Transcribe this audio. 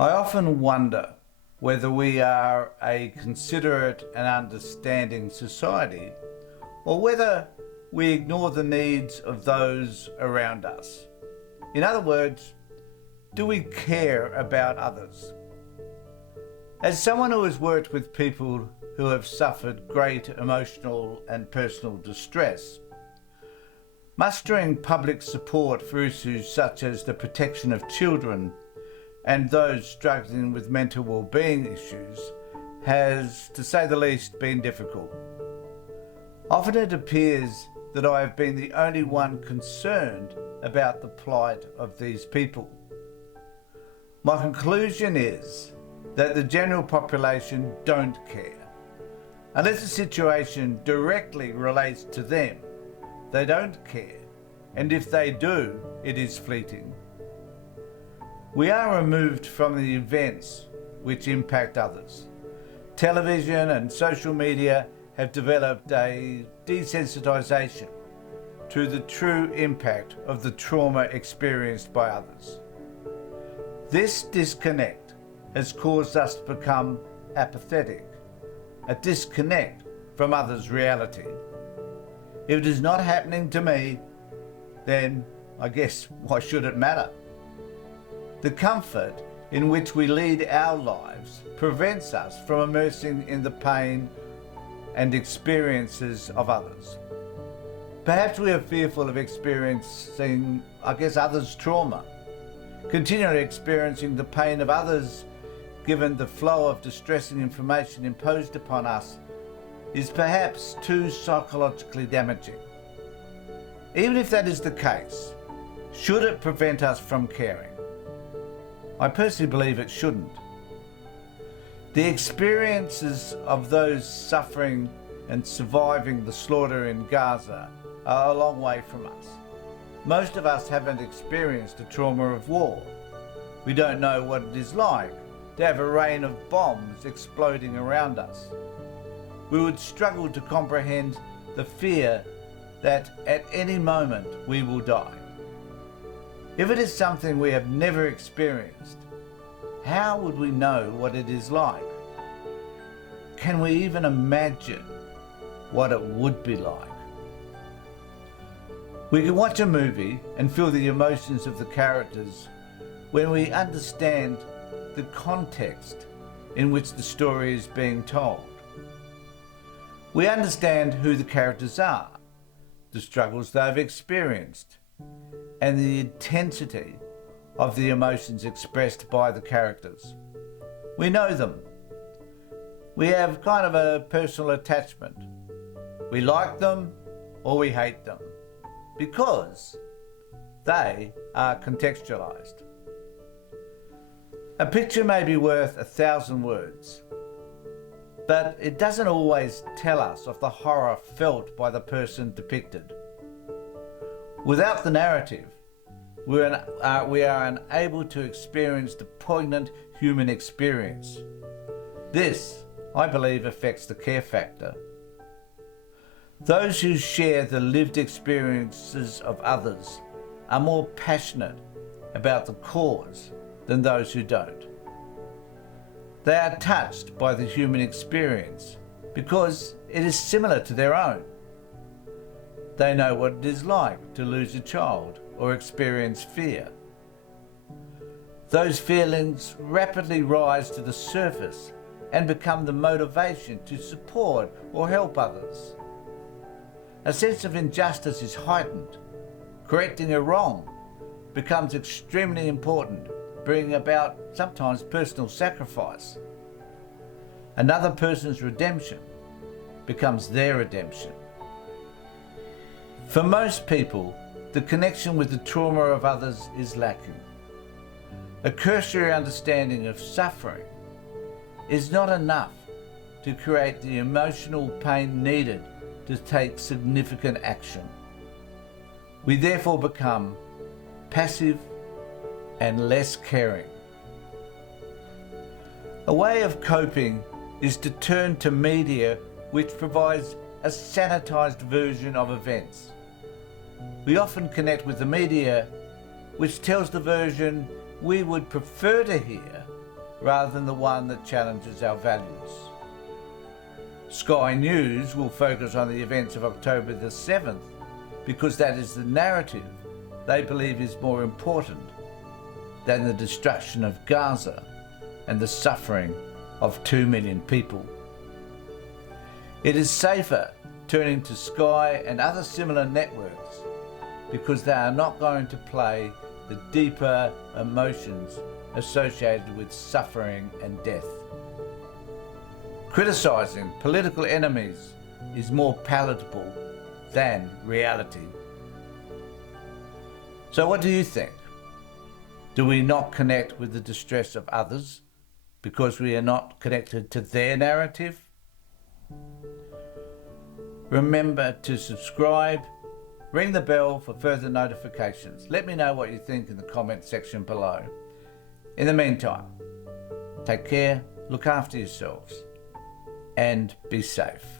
I often wonder whether we are a considerate and understanding society, or whether we ignore the needs of those around us. In other words, do we care about others? As someone who has worked with people who have suffered great emotional and personal distress, mustering public support for issues such as the protection of children and those struggling with mental well-being issues has, to say the least, been difficult. Often it appears that I have been the only one concerned about the plight of these people. My conclusion is that the general population don't care. Unless the situation directly relates to them, they don't care, and if they do, it is fleeting. We are removed from the events which impact others. Television and social media have developed a desensitization to the true impact of the trauma experienced by others. This disconnect has caused us to become apathetic, a disconnect from others' reality. If it is not happening to me, then I guess why should it matter? The comfort in which we lead our lives prevents us from immersing in the pain and experiences of others. Perhaps we are fearful of experiencing, others' trauma, continually experiencing the pain of others, given the flow of distressing information imposed upon us, is perhaps too psychologically damaging. Even if that is the case, should it prevent us from caring? I personally believe it shouldn't. The experiences of those suffering and surviving the slaughter in Gaza are a long way from us. Most of us haven't experienced the trauma of war. We don't know what it is like to have a rain of bombs exploding around us. We would struggle to comprehend the fear that at any moment we will die. If it is something we have never experienced, how would we know what it is like? Can we even imagine what it would be like? We can watch a movie and feel the emotions of the characters when we understand the context in which the story is being told. We understand who the characters are, the struggles they've experienced, and the intensity of the emotions expressed by the characters. We know them. We have kind of a personal attachment. We like them or we hate them because they are contextualized. A picture may be worth 1,000 words, but it doesn't always tell us of the horror felt by the person depicted. Without the narrative, we are unable to experience the poignant human experience. This, I believe, affects the care factor. Those who share the lived experiences of others are more passionate about the cause than those who don't. They are touched by the human experience because it is similar to their own. They know what it is like to lose a child or experience fear. Those feelings rapidly rise to the surface and become the motivation to support or help others. A sense of injustice is heightened. Correcting a wrong becomes extremely important, bringing about sometimes personal sacrifice. Another person's redemption becomes their redemption. For most people, the connection with the trauma of others is lacking. A cursory understanding of suffering is not enough to create the emotional pain needed to take significant action. We therefore become passive and less caring. A way of coping is to turn to media which provides a sanitized version of events. We often connect with the media which tells the version we would prefer to hear rather than the one that challenges our values. Sky News will focus on the events of October the 7th because that is the narrative they believe is more important than the destruction of Gaza and the suffering of 2 million people. It is safer turning to Sky and other similar networks because they are not going to play the deeper emotions associated with suffering and death. Criticising political enemies is more palatable than reality. So what do you think? Do we not connect with the distress of others because we are not connected to their narrative? Remember to subscribe, ring the bell for further notifications. Let me know what you think in the comment section below. In the meantime, take care, look after yourselves, and be safe.